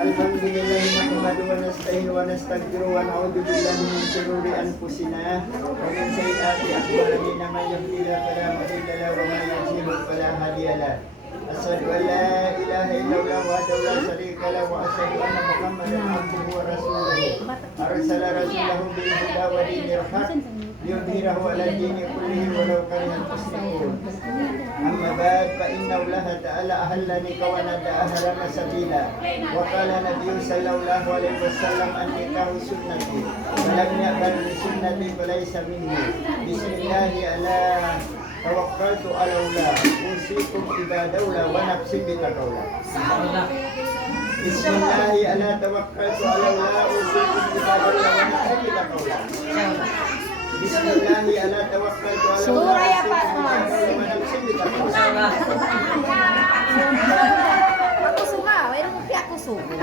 الحمد لله نحمده ونستعينه ونستغفره ونعوذ بالله من شرور انفسنا ومن سيئات اعمالنا من يهده الله فلا مضل له ومن يضلل فلا هادي له أشهد أن لا إله إلا الله وحده لا شريك له وأشهد أن محمدا عبده ورسوله أرسل رسوله بالهدى ودين الحق ليظهره على الدين كله ولو كره المشركون أما بعد فإن الله تعالى أهلني ونادى أهلنا سبيلا وقال النبي صلى الله عليه وسلم النكاح سنتي ولم يقبل بسنتي فليس مني بسم الله على توكلت على الله أوصيكم عباد الله ونفسي بتقوى بسم الله أنا توكلت على الله أوصيكم عباد الله ونفسي بتقوى بسم الله أنا توكلت على الله أوصيكم ونفسي بتقوى Ako suka, wala mo pi ako suka.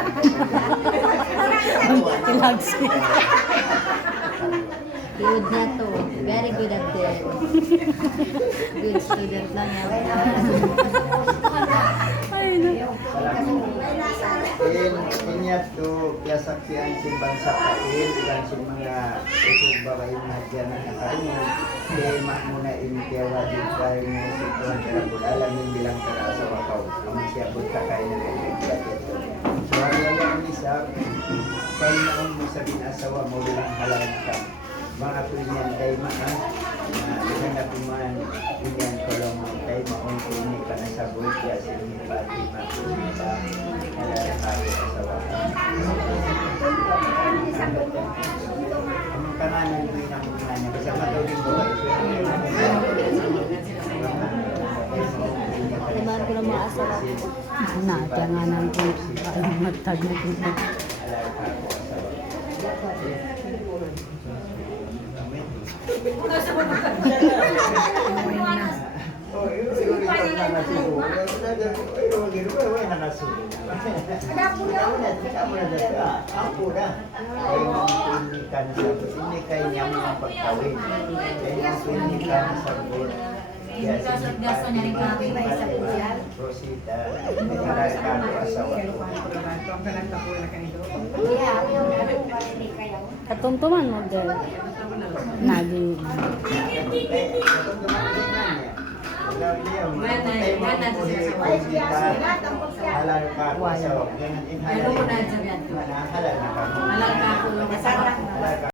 Good na to. Very good at that. Good student lang yan. Inyat to piyasaksihan si bangsa kail dan si mga usog babae na dyan na nakarungan kaya muna impiyawa di tayo mo si Tuhan Karabul alamin bilang karasa wakaw ang siyabot kakay na nagagayat ito so ang yung isa painaon mo sa binasawa mo bilang halalan ka mga pinyan kay maan na isang napuman pinyan ko lang mo kay maong pinig ka na sa buhay sa inyo pati mapunta halalan tayo sa wakaw ang kananan ko yung namunan niya kasi matulong ko Limahan ko lang mga asawa ko. Natiyanganan ko ang matag na dito. Gasot-gaso niya rin kami pa isa po yan. Rosita, nagkakaroon ko asawa ko. Katumtuman mo dyan. Naging. Halal ka ako asawa. Halal ka ako. Halal ka.